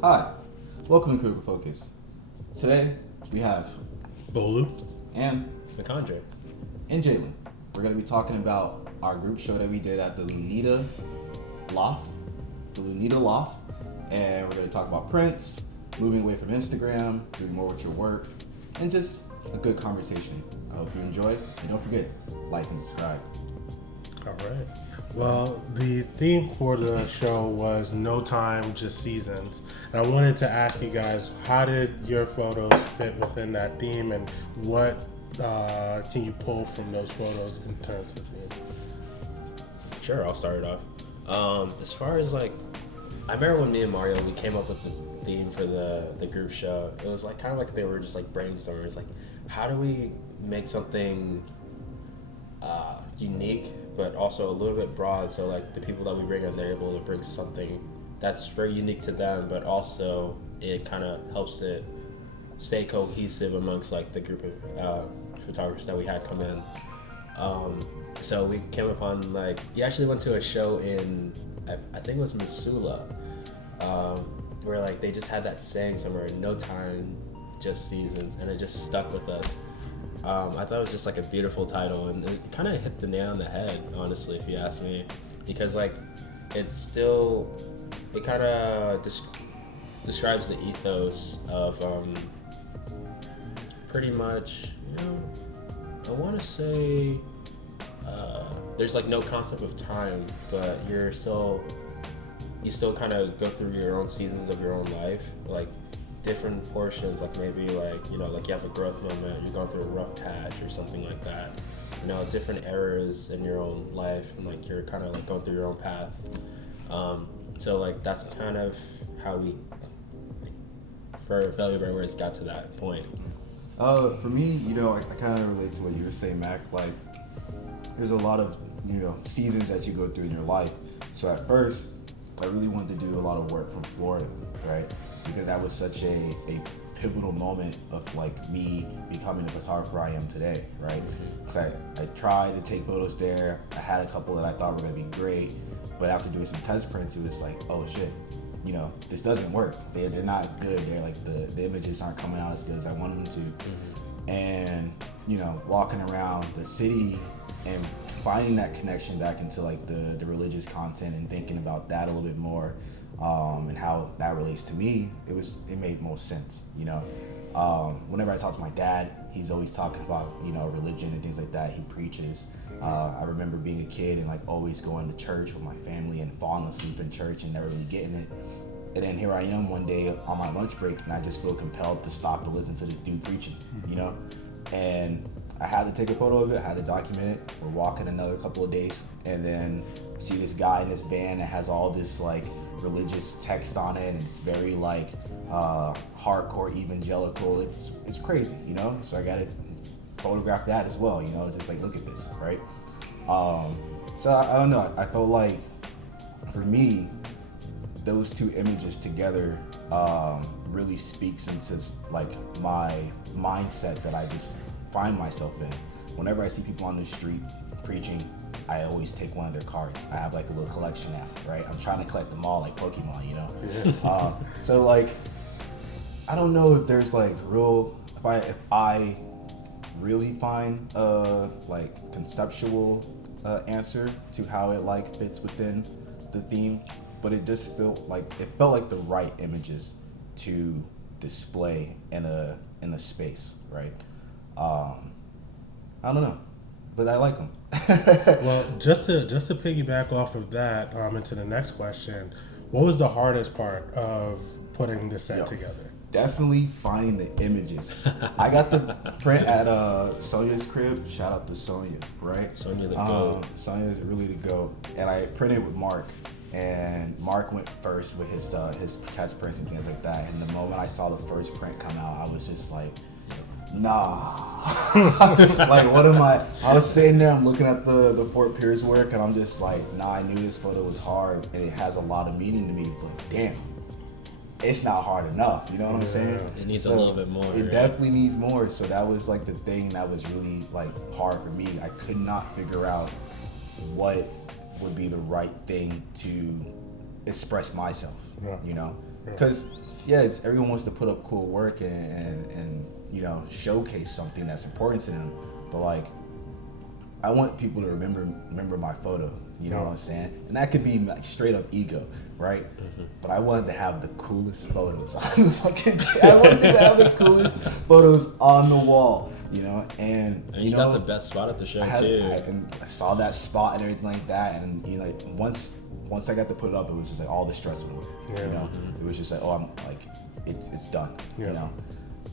Hi, welcome to Critical Focus. Today we have Bolu and McCondre. Yajlin. We're going to be talking about our group show that we did at the Lunita Loft, and we're going to talk about prints, moving away from Instagram, doing more with your work, and just a good conversation. I hope you enjoy, and don't forget, like and subscribe. All right. Well, the theme for the show was no time, just seasons. And I wanted to ask you guys, how did your photos fit within that theme, and what can you pull from those photos in terms of theme? Sure, I'll start it off. As far as I remember when me and Mario, we came up with the theme for the group show. It was kind of like they were just brainstorming. It's how do we make something unique, but also a little bit broad, so the people that we bring in, they're able to bring something that's very unique to them, but also it kind of helps it stay cohesive amongst the group of photographers that we had come in. So we came upon we actually went to a show in I think it was Missoula, where they just had that saying somewhere, no time, just seasons, and it just stuck with us. I thought it was just a beautiful title, and it kind of hit the nail on the head, honestly, if you ask me, because it kind of describes the ethos of pretty much, I want to say there's no concept of time, but you still kind of go through your own seasons of your own life, different portions, maybe you have a growth moment, you're going through a rough patch or something like that, different eras in your own life, and you're kind of going through your own path. So that's kind of how we, for failure of better words, got to that point. For me, I kind of relate to what you were saying, Mac. There's a lot of, seasons that you go through in your life. So at first, I really wanted to do a lot of work from Florida, right? Because that was such a pivotal moment of me becoming the photographer I am today, right? Because I tried to take photos there. I had a couple that I thought were gonna be great, but after doing some test prints, it was oh shit, this doesn't work. They're not good. They're the images aren't coming out as good as I want them to. Mm-hmm. And walking around the city and finding that connection back into the religious content and thinking about that a little bit more. And how that relates to me, it made most sense, Whenever I talk to my dad, he's always talking about, religion and things like that. He preaches. I remember being a kid and always going to church with my family and falling asleep in church and never really getting it. And then here I am one day on my lunch break, and I just feel compelled to stop and listen to this dude preaching, And I had to take a photo of it, I had to document it. We're walking another couple of days, and then see this guy in this van that has all this religious text on it, and it's very hardcore evangelical. It's crazy, So I gotta photograph that as well, just look at this, right? So I don't know. I felt for me, those two images together really speaks into my mindset that I just find myself in. Whenever I see people on the street preaching, I always take one of their cards. I have a little collection now, right? I'm trying to collect them all like Pokemon, Yeah. So I don't know if there's if I really find a conceptual answer to how it fits within the theme, but it just felt like the right images to display in a space, right? I don't know, but I like them. Well, just to piggyback off of that into the next question, what was the hardest part of putting this set together? Definitely finding the images. I got the print at Sonia's crib. Shout out to Sonia, right? Sonia the GOAT. Sonia's really the GOAT. And I printed with Mark. And Mark went first with his test prints and things like that. And the moment I saw the first print come out, I was just nah. What am I was sitting there, I'm looking at the Fort Pierce work, and I'm just nah, I knew this photo was hard and it has a lot of meaning to me, but damn, it's not hard enough, you know what I'm saying? It needs a little bit more. It definitely needs more. So that was the thing that was really hard for me. I could not figure out what would be the right thing to express myself, because it's everyone wants to put up cool work and you know, showcase something that's important to them, but like I want people to remember my photo, you know what I'm saying? And that could be like straight up ego, right? But I wanted to have the coolest photos on the fucking I wanted to have the coolest photos on the wall, you know? And you got the best spot at the show too. And I saw that spot and everything like that, and you know, like once I got to put it up, it was just like all the stress went away. You know? It was just like, oh, I'm like, it's done, you know?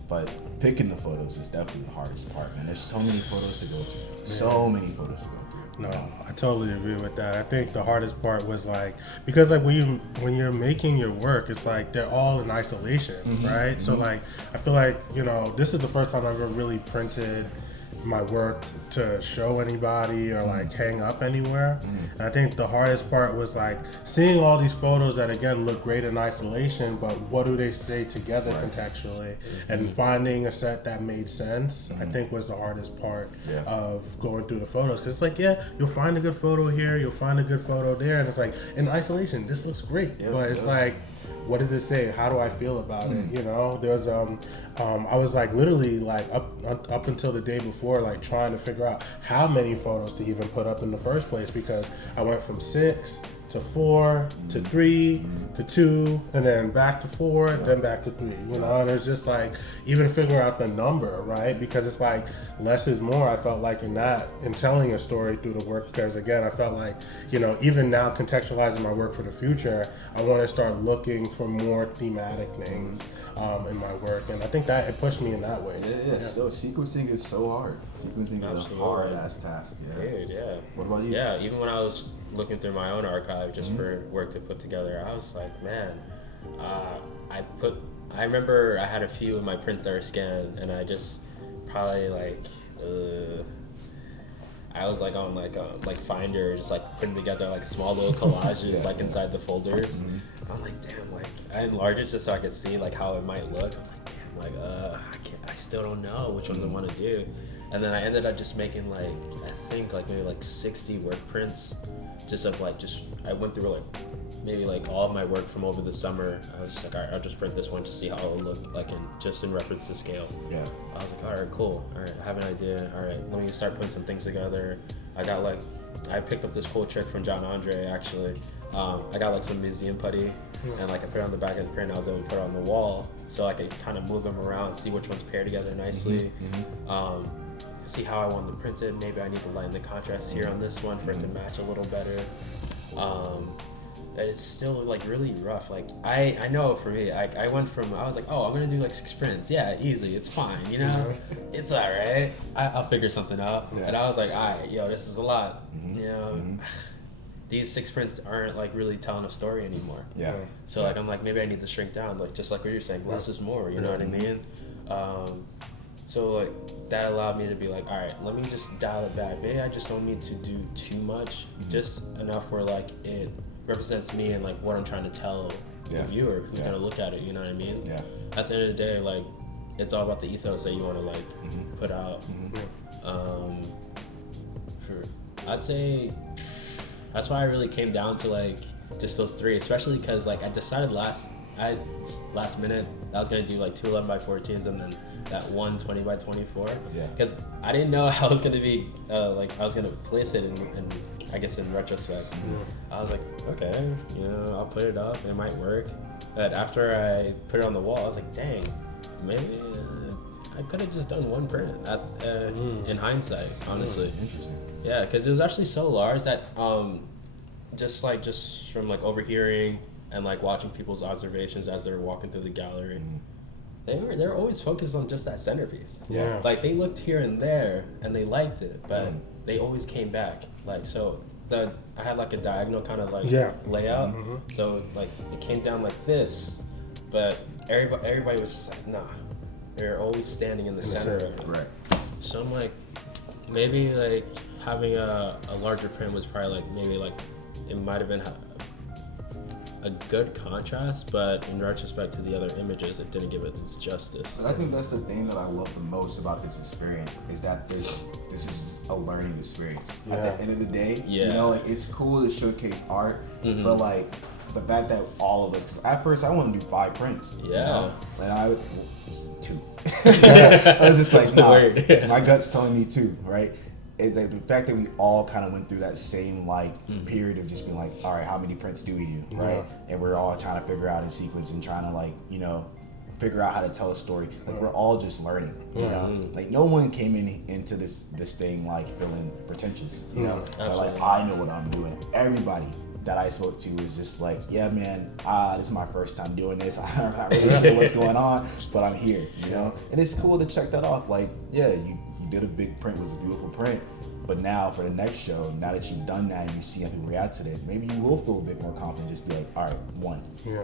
But picking the photos is definitely the hardest part, man. There's so many photos to go through. So many photos to go through. No, I totally agree with that. I think the hardest part was like, because like when you're making your work, it's like they're all in isolation, right? So like, I feel like, you know, this is the first time I've ever really printed my work to show anybody or like hang up anywhere. And I think the hardest part was like seeing all these photos that again look great in isolation, but what do they say together contextually? And finding a set that made sense, I think was the hardest part of going through the photos. Cause it's like, you'll find a good photo here, you'll find a good photo there, and it's like in isolation, this looks great, but it's like, what does it say? How do I feel about it? You know, there's I was like literally like up until the day before, like trying to figure out how many photos to even put up in the first place, because I went from 6 to 4 to 3 to 2 and then back to 4, then back to 3, you know, and it's just like even figure out the number, right? Because it's like less is more. I felt like in telling a story through the work, because again, I felt like, you know, even now contextualizing my work for the future, I want to start looking for more thematic things in my work, and I think that it pushed me in that way. So sequencing is so hard. Sequencing is a hard ass task. Dude, What about you? Yeah, even when I was looking through my own archive just for work to put together, I was like, man, I remember I had a few of my prints that were scanned, and I just probably like I was like on like Finder, just like putting together like small little collages like inside the folders. I'm like, damn, like I enlarged it just so I could see like how it might look. I'm like, damn, I still don't know which ones I want to do. And then I ended up just making like, I think like maybe like 60 work prints, just of like, I went through like maybe like all of my work from over the summer. I was just like, all right, I'll just print this one to see how it'll look like in reference to scale. I was like, all right, cool. All right, I have an idea. All right, let me start putting some things together. I picked up this cool trick from John Andre actually. I got like some museum putty and like I put it on the back of the print. I was able to put it on the wall so I could kind of move them around, see which ones pair together nicely. See how I want them printed. Maybe I need to lighten the contrast here on this one for it to match a little better. It's still like really rough. Like I know for me, I went from, I was like, oh, I'm gonna do like 6 prints. Yeah, easy, it's fine, you know? It's all right. I'll figure something out. And I was like, all right, this is a lot. You know, these 6 prints aren't like really telling a story anymore. So like, I'm like, maybe I need to shrink down. Like, just like what you're saying, less is more, you know what I mean? So like, that allowed me to be like, all right, let me just dial it back. Maybe I just don't need to do too much, just enough where like it represents me and like what I'm trying to tell the viewer who's gonna look at it, you know what I mean? At the end of the day, like, it's all about the ethos that you want to like put out. I'd say that's why I really came down to like just those 3, especially because like I decided last minute I was gonna do like 2 11x14s and then that 1 20x24. Because I didn't know how I was gonna be like I was gonna place it in I guess in retrospect. I was like, okay, you know, I'll put it up, it might work. But after I put it on the wall, I was like, dang, maybe I could have just done 1 print in hindsight, honestly. Interesting. Yeah, because it was actually so large that just from like overhearing and like watching people's observations as they were walking through the gallery, they were always focused on just that centerpiece. Like they looked here and there and they liked it, but they always came back. Like, so I had like a diagonal kind of like layout. So like it came down like this, but everybody was just like, nah, they're always standing in the center of it. Right. So I'm like, maybe like having a larger print was probably like, maybe like it might have been a good contrast, but in retrospect to the other images, it didn't give it its justice. But I think that's the thing that I love the most about this experience, is that this is a learning experience. At the end of the day, you know, like, it's cool to showcase art, but like the fact that all of us, because at first I wanted to do 5 prints. Yeah. You know? And it was 2. I was just like, nah, my gut's telling me 2, right? The fact that we all kind of went through that same period of just being like, all right, how many prints do we do, right? And we're all trying to figure out a sequence and trying to figure out how to tell a story. Like we're all just learning, you know. Like no one came into this thing like feeling pretentious, you know. But, like I know what I'm doing. Everybody that I spoke to was just like, yeah, man, this is my first time doing this. I'm not really sure what's going on, but I'm here, you know. And it's cool to check that off. Like, yeah, you did a big print, it was a beautiful print. But now for the next show, now that you've done that and you see how people react to it, maybe you will feel a bit more confident. Just be like, all right, 1. Yeah.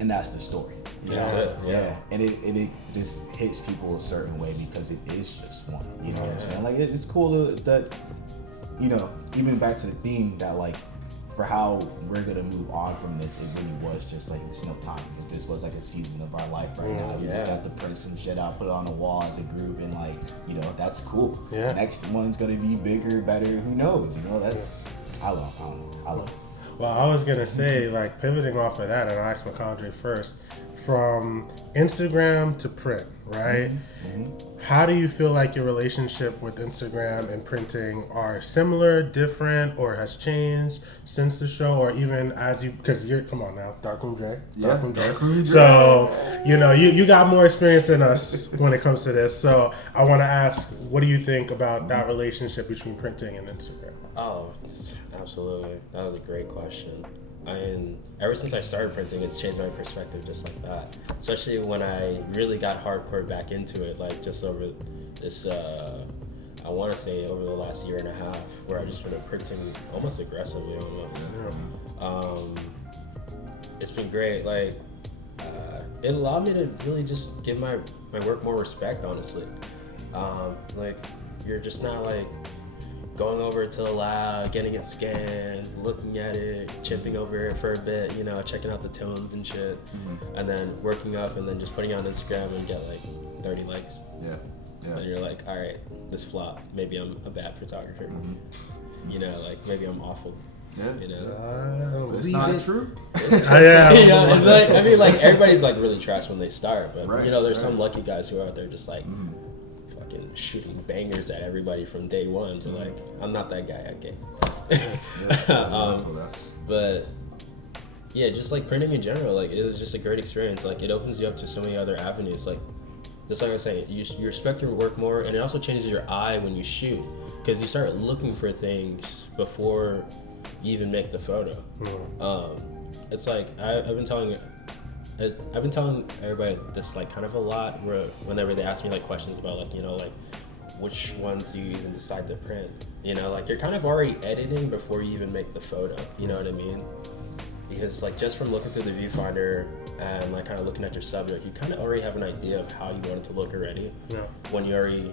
And that's the story. You know? That's it. Yeah. And it just hits people a certain way because it is just 1. You know what I'm saying? Like it's cool that, you know, even back to the theme that like, for how we're gonna move on from this, it really was just like there's no time. It just was like a season of our life right now. We just got the prints and shit out, put it on the wall as a group, and like, you know, that's cool. Yeah. Next one's gonna be bigger, better. Who knows? You know, that's I love it. Well, I was gonna say, like, pivoting off of that, and I asked McCondre first, from Instagram to print, right? How do you feel like your relationship with Instagram and printing are similar, different, or has changed since the show, or even as you, because you're, come on now, Darkroom Dre. Darkroom Dre. So, you know, you got more experience than us when it comes to this. So I want to ask, what do you think about that relationship between printing and Instagram? Oh, absolutely. That was a great question. I mean, ever since I started printing, it's changed my perspective just like that. Especially when I really got hardcore back into it, like just over this, I want to say over the last year and a half, where I just been printing almost aggressively almost. It's been great. Like, it allowed me to really just give my work more respect, honestly. Like, you're just not like going over to the lab, getting it scanned, looking at it, chipping over it for a bit, you know, checking out the tones and shit, and then working up and then just putting it on Instagram and get like 30 likes. Yeah. And you're like, all right, this flop. Maybe I'm a bad photographer. You know, like maybe I'm awful. Yeah. You know, it's not true. Like, I mean, like everybody's like really trash when they start, but you know, there's some lucky guys who are out there just like fucking shooting bangers at everybody from day one. So like, I'm not that guy. Okay. But yeah, just like printing in general, like it was just a great experience. Like it opens you up to so many other avenues. Like just like I was saying, you respect your work more, and it also changes your eye when you shoot, because you start looking for things before you even make the photo. It's like I've been telling everybody this like kind of a lot, where whenever they ask me like questions about like, you know, like which ones do you even decide to print, you know, like you're kind of already editing before you even make the photo, you know what I mean? Because like just from looking through the viewfinder and like kind of looking at your subject, you kind of already have an idea of how you want it to look already. Yeah. When you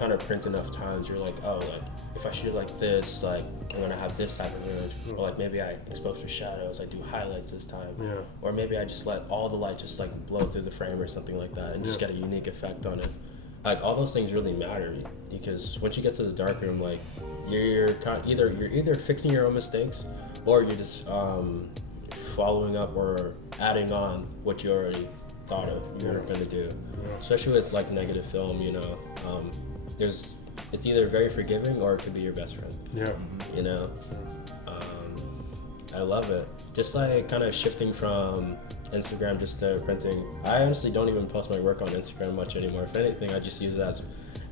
kind of print enough times, you're like, oh, like if I shoot like this, like I'm gonna have this type of image, or like maybe I expose for shadows, I do highlights this time, or maybe I just let all the light just like blow through the frame or something like that, and just get a unique effect on it. Like all those things really matter, because once you get to the darkroom, like you're either fixing your own mistakes, or you're just following up or adding on what you already thought of you were going to do. Especially with like negative film, you know, it's either very forgiving or it could be your best friend. You know, I love it. Just like kind of shifting from Instagram just to printing. I honestly don't even post my work on Instagram much anymore. If anything, I just use it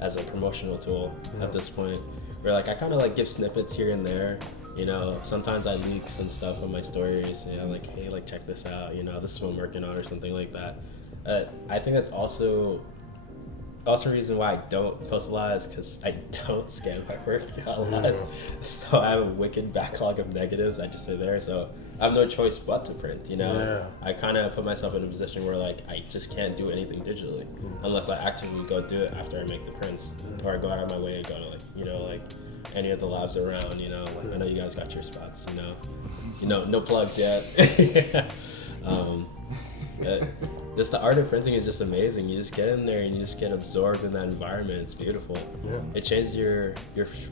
as a promotional tool at this point, where like I kind of like give snippets here and there. You know, sometimes I leak some stuff on my stories, you know, like, hey, like, check this out, you know, this is what I'm working on or something like that. I think that's also a reason why I don't post a lot, is because I don't scan my work a lot. So I have a wicked backlog of negatives that just are there. So I have no choice but to print, you know? I kind of put myself in a position where, like, I just can't do anything digitally unless I actively go do it after I make the prints, or I go out of my way and go to, like, you know, like, any of the labs around, you know. I know you guys got your spots, you know, no plugs yet. Just the art of printing is just amazing. You just get in there and you just get absorbed in that environment. It's beautiful. It changes your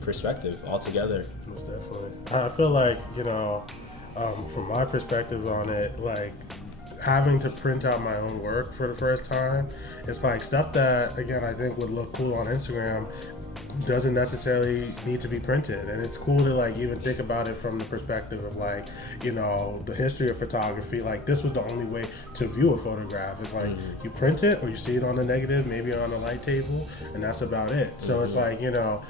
perspective altogether. Most definitely. I feel like, you know, from my perspective on it, like having to print out my own work for the first time, it's like stuff that, again, I think would look cool on Instagram doesn't necessarily need to be printed. And it's cool to like even think about it from the perspective of like, you know, the history of photography. Like this was the only way to view a photograph. It's like you print it or you see it on the negative, maybe on a light table, and that's about it. So it's like, you know,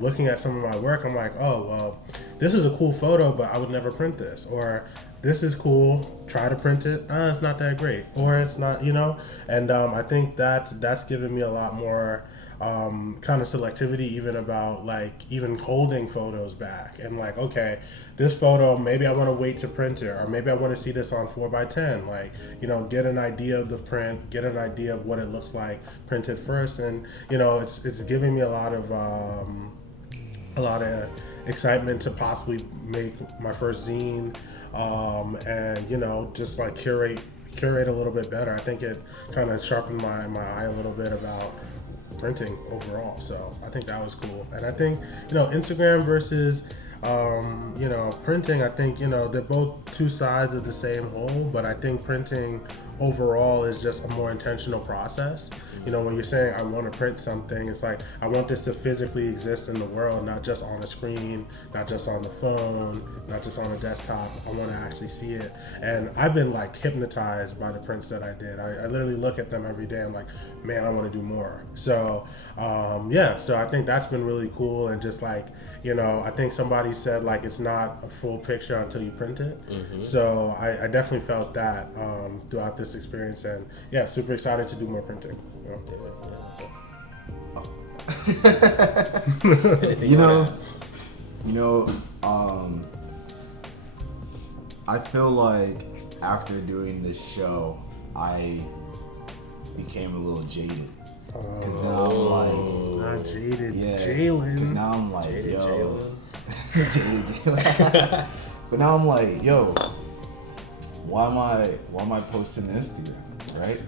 looking at some of my work, I'm like, oh, well, this is a cool photo, but I would never print this. Or this is cool, try to print it, it's not that great. Or it's not, you know, and I think that's given me a lot more kind of selectivity, even about like even holding photos back and like, okay, this photo, maybe I want to wait to print it, or maybe I want to see this on 4x10, like, you know, get an idea of the print, get an idea of what it looks like printed first. And, you know, it's giving me a lot of excitement to possibly make my first zine, and, you know, just like curate a little bit better. I think it kind of sharpened my eye a little bit about printing overall. So I think that was cool. And I think, you know, Instagram versus you know, printing, I think, you know, they're both two sides of the same whole, but I think printing overall is just a more intentional process. You know, when you're saying I want to print something, it's like I want this to physically exist in the world, not just on a screen, not just on the phone, not just on a desktop. I want to actually see it. And I've been like hypnotized by the prints that I did. I literally look at them every day. I'm like, man, I want to do more. So yeah, so I think that's been really cool. And just like, you know, I think somebody said like it's not a full picture until you print it. So I definitely felt that throughout this experience, and yeah, super excited to do more printing. I feel like after doing this show, I became a little jaded. Because now I'm like, not jaded, yeah. Jalen. Because now I'm like, Jaded yo, jaded Jalen. But now I'm like, yo, why am I posting Instagram, right?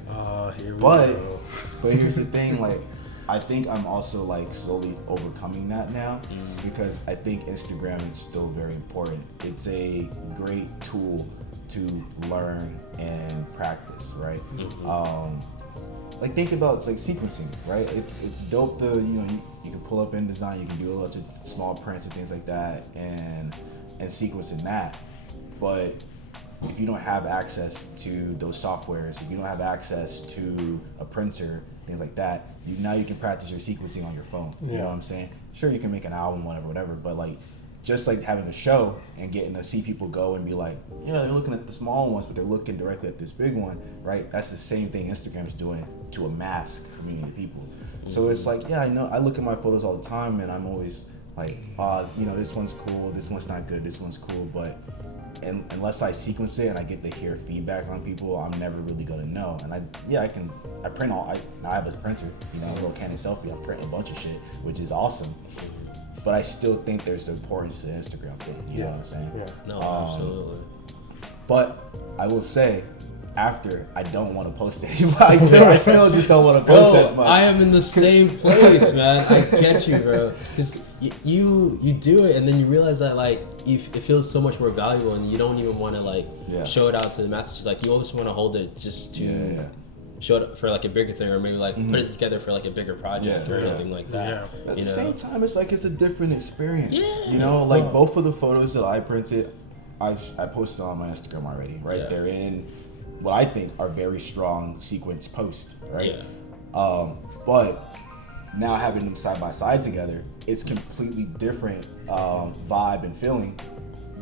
Here we go. But here's the thing, like, I think I'm also like slowly overcoming that now, because I think Instagram is still very important. It's a great tool to learn and practice, right? Like think about it's like sequencing, right? It's dope to, you know, you can pull up InDesign, you can do a lot of small prints and things like that, and sequence in that. But if you don't have access to those softwares, if you don't have access to a printer, things like that, now you can practice your sequencing on your phone. You know what I'm saying? Sure, you can make an album, whatever, but like, just like having a show and getting to see people go and be like, yeah, they're looking at the small ones, but they're looking directly at this big one, right? That's the same thing Instagram's doing to a mass community of people. So it's like, yeah, I know, I look at my photos all the time and I'm always like, you know, this one's cool, this one's not good, this one's cool, but unless I sequence it and I get to hear feedback on people, I'm never really gonna know. And I print I have a printer, you know, a little Canon selfie, I print a bunch of shit, which is awesome. But I still think there's the importance to Instagram thing, you know what I'm saying? Yeah. No, absolutely. But I will say, after, I don't want to post it anymore. I still just don't want to post as much. I am in the same place, man. I get you, bro. Because you do it, and then you realize that like it feels so much more valuable, and you don't even want to like show it out to the masses. Like you always want to hold it just to show it for like a bigger thing, or maybe like put it together for like a bigger project or anything like that. At the same time, it's like it's a different experience. You know, like both of the photos that I printed, I posted on my Instagram already, right? They're in what I think are very strong sequence posts, right? But now having them side by side together, it's completely different vibe and feeling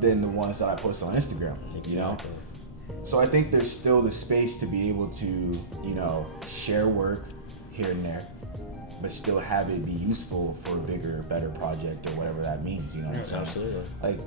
than the ones that I post on Instagram, you know? So I think there's still the space to be able to, you know, share work here and there, but still have it be useful for a bigger, better project or whatever that means, you know what I'm saying? Absolutely. Like,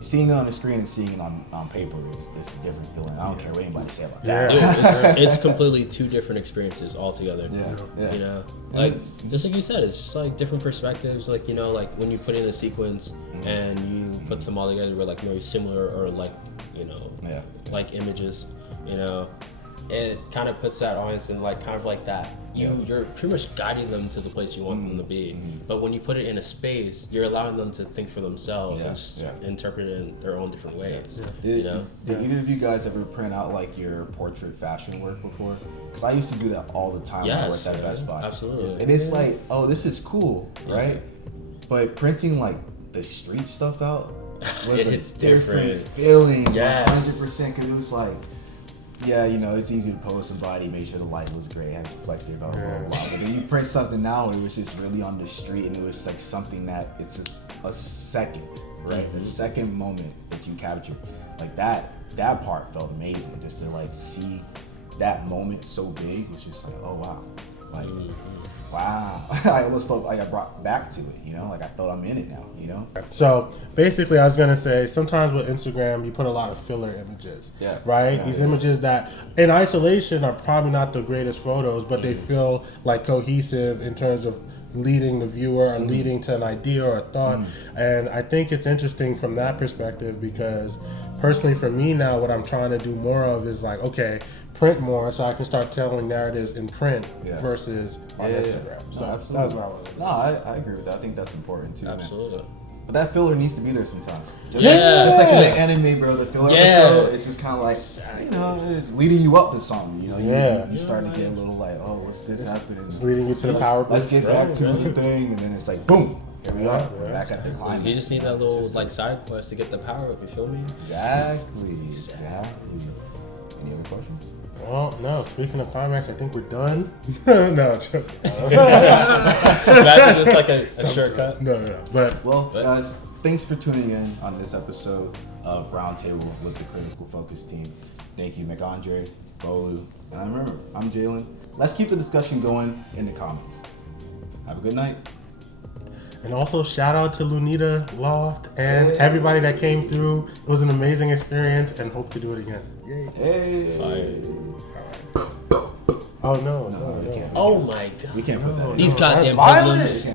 seeing it on the screen and seeing it on paper is a different feeling. I don't care what anybody say about that. Dude, it's completely two different experiences altogether. You know, like just like you said, it's just like different perspectives. Like, you know, like when you put in a sequence and you put them all together with like very similar or like, you know, like images, you know, it kind of puts that audience in like kind of like that. You're pretty much guiding them to the place you want them to be. But when you put it in a space, you're allowing them to think for themselves and just interpret it in their own different ways. Did either of you guys ever print out like your portrait fashion work before? Because I used to do that all the time when I worked at Best Buy. Absolutely. And it's like, oh, this is cool, right? But printing like the street stuff out was a different feeling. Yes. 100%, because it was like, yeah, you know, it's easy to pose somebody, make sure the light was great, has reflective, blah, blah, blah. But then you print something now, it was just really on the street, and it was like something that it's just a second, right? The second moment that you captured. Like that part felt amazing, just to like see that moment so big, was just like, oh wow. Like, wow. I almost felt like I brought back to it, you know? Like I felt I'm in it now, you know? So basically, I was gonna say, sometimes with Instagram, you put a lot of filler images, right? These images that, in isolation, are probably not the greatest photos, but they feel like cohesive in terms of leading the viewer or leading to an idea or a thought. And I think it's interesting from that perspective, because personally for me now, what I'm trying to do more of is like, okay, print more so I can start telling narratives in print versus on Instagram. So that's what I wanted to do. No, I agree with that. I think that's important too. Absolutely. Man. But that filler needs to be there sometimes. Just like in the anime, bro, the filler episode, it's just kind of like, you know, it's leading you up to something. You know, you start to get a little like, oh, what's this happening? It's leading you to the power. Let's get back to the thing, and then it's like, boom, here we are. We're back at the climax. You just need that little like side quest to get the power up. You feel me? Exactly. Any other questions? Well, no. Speaking of climax, I think we're done. No, Imagine it's like a shortcut. No. But guys, thanks for tuning in on this episode of Roundtable with the Critical Focus team. Thank you, McAndre, Bolu, and remember, I'm Yajlin. Let's keep the discussion going in the comments. Have a good night. And also shout out to Lunita Loft and everybody that came through. It was an amazing experience, and hope to do it again. Yay. Hey. Fire. Oh no. We can't. Oh my god. We can't put that in. These goddamn hoodlums.